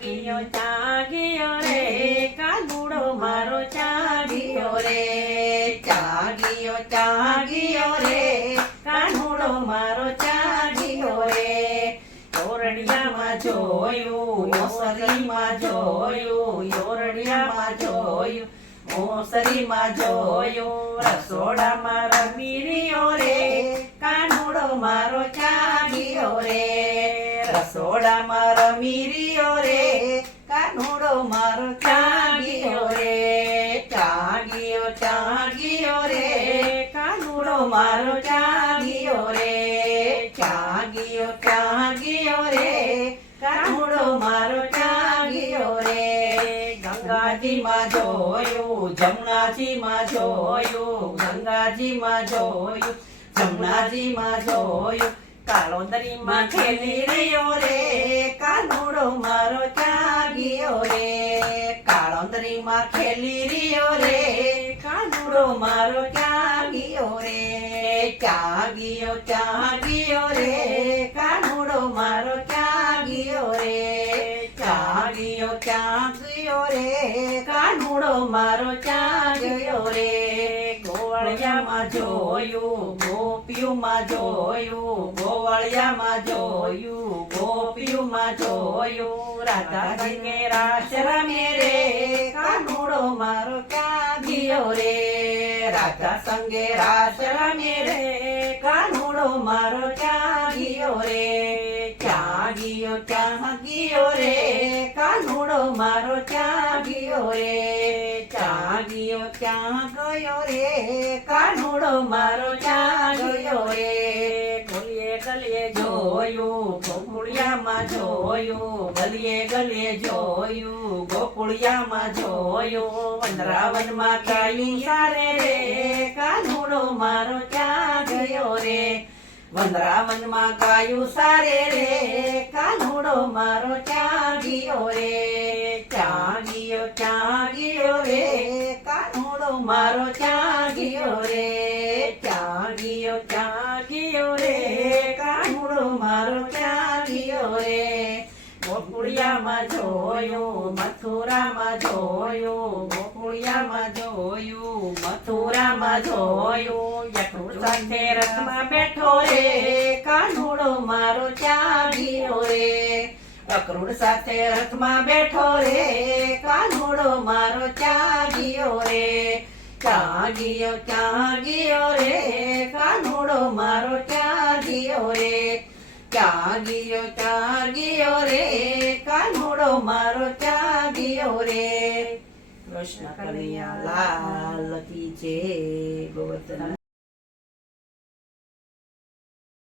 ચાગીયો ચાગીયો રે કાગુડો મારો ચાગીયો રે. ચાગીયો ચાગીયો રે કાગુડો મારો ચાગીયો રે. યોરડિયામાં જોયું મોસરીમાં જોયું યોરડિયામાં જોયું મોસરીમાં જોયું રસોડામાં રમીરિયો રસોડામાં રમીરિયો રે, કાનુડો મારો ચાગીયો રે, ચાગીયો ચાગીયો રે, કાનુડો મારો ચાગીયો રે, ચાગીયો ચાગીયો રે, કાનુડો મારો ચાગીયો રે. ગંગાજીમાં જોયું જમણાજીમાં જોયું, ગંગાજીમાં જોયું જમણાજીમાં જોયું કાળોદરીમાં ખેલી રહ્યો રે, કાનુડો મારો ચાગીયો રે? કાળોદરીમાં ખેલી રહ્યો રે, કાનુડો મારો ચાગીયો રે? ચાગ્યો ચાગ્યો રે? કાનુડો મારો ચાગ્યો રે? ચાગ્યો ચાગ્યો રે? કાનુડો મારો ચાગ્યો રે? ગોવળિયામાં જોયું ગોપિયુંમાં જોયું, ગોવાળિયામાં જોયું ગોપિયુંમાં જોયું. રાધા સંગે રાસ રમે રે, કાનુડો મારો ચાગીયો રે? રાધા સંગે રાસ રમે રે, કાનુડો મારો ચાગીયો રે? ચાગીયો ગયો રે. કાનુડો મારો ચાગીયો રે. ચાગીયો ગયો રે. કાનુડો મારો ચાગયો રે. ગલીએ ગલીએ જોયું, ગોકુળિયામાં જોયું, ગલીએ ગલીએ જોયું, ગોકુળિયામાં જોયું. વનરાવનમાં કાયું સારે રે. કાનુડો મારો ચાગયો રે. વનરાવનમાં ગાયું સારે રે, કાનુડો મારો ચાગીયો રે, ચાગીયો ચાગીયો રે, કાનુડો મારો ચાગીયો રે ગોકુળિયામાં જોયું, મથુરામાં જોયું, ગોકુળિયામાં જોયું, મથુરામાં જોયું. સાથે રથમાં બેઠો રે, કાનુડો મારો ચાગીયો રે. અક્રૂર સાથે રથમાં બેઠો રે, કાનુડો મારો ચાગીયો રે. ચાગીયો ચાગીયો રે, કાનુડો મારો ચાગીયો રે. ચાગીયો ચાગીયો રે. મારો ચાગીયો રે? કૃષ્ણ કનૈયા લાલ કી જય ગોવર્ધન.